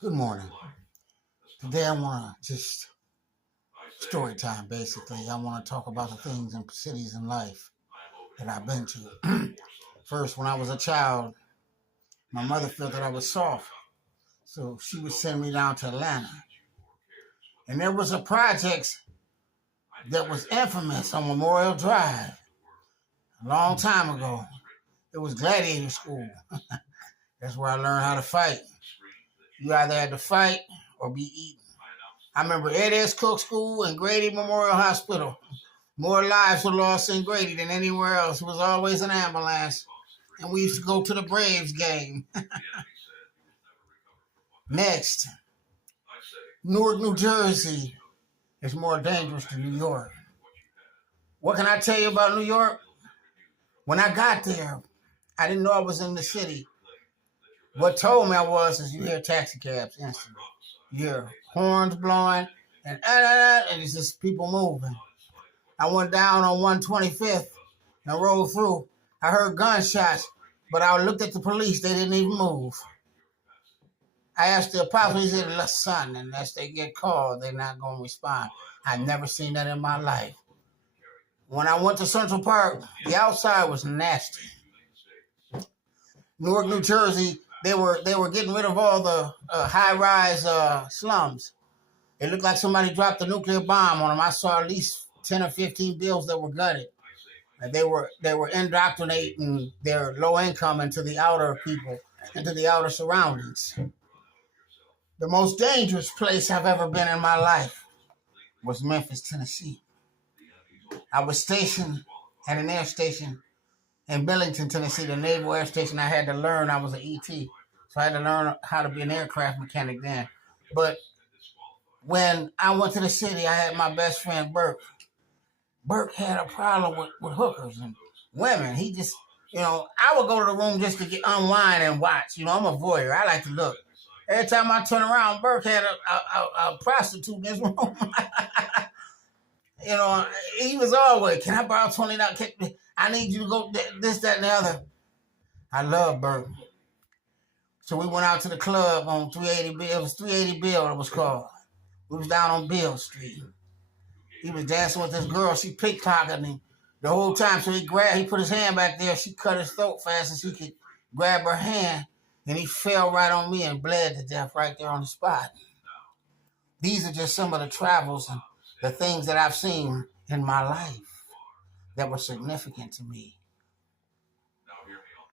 Good morning. Today I want to just story time basically. I want to talk about the things and cities in life that I've been to. First, when I was a child, my mother felt that I was soft, so she would send me down to Atlanta. And there was a project that was infamous on Memorial Drive a long time ago. It was Gladiator School. That's where I learned how to fight. You either had to fight or be eaten. I remember Ed S. Cook School and Grady Memorial Hospital. More lives were lost in Grady than anywhere else. It was always an ambulance. And we used to go to the Braves game. Next, Newark, New Jersey is more dangerous than New York. What can I tell you about New York? When I got there, I didn't know I was in the city. What told me I was is you hear taxi cabs instantly. You hear horns blowing and it's just people moving. I went down on 125th and rolled through. I heard gunshots, but I looked at the police. They didn't even move. I asked the apostle, he said, son, unless they get called, they're not going to respond. I've never seen that in my life. When I went to Central Park, the outside was nasty. Newark, New Jersey, they were getting rid of all the high-rise slums. It looked like somebody dropped a nuclear bomb on them. I saw at least 10 or 15 bills that were gutted. And they were indoctrinating their low income into the outer people, into the outer surroundings. The most dangerous place I've ever been in my life was Memphis, Tennessee. I was stationed at an air station in Billington, Tennessee, the Naval Air Station. I had to learn. I was an ET, so I had to learn how to be an aircraft mechanic then. But when I went to the city, I had my best friend, Burke. Burke had a problem with hookers and women. He just, I would go to the room just to get unwind and watch. I'm a voyeur. I like to look. Every time I turn around, Burke had a prostitute in his room. He was always, can I borrow $20? I need you to go this, that, and the other. I love Burke. So we went out to the club on 380 Bill. It was 380 Bill, it was called. We was down on Bill Street. He was dancing with this girl. She pickpocketed him the whole time. So he put his hand back there. She cut his throat fast as he could grab her hand. And he fell right on me and bled to death right there on the spot. These are just some of the travels and the things that I've seen in my life that were significant to me.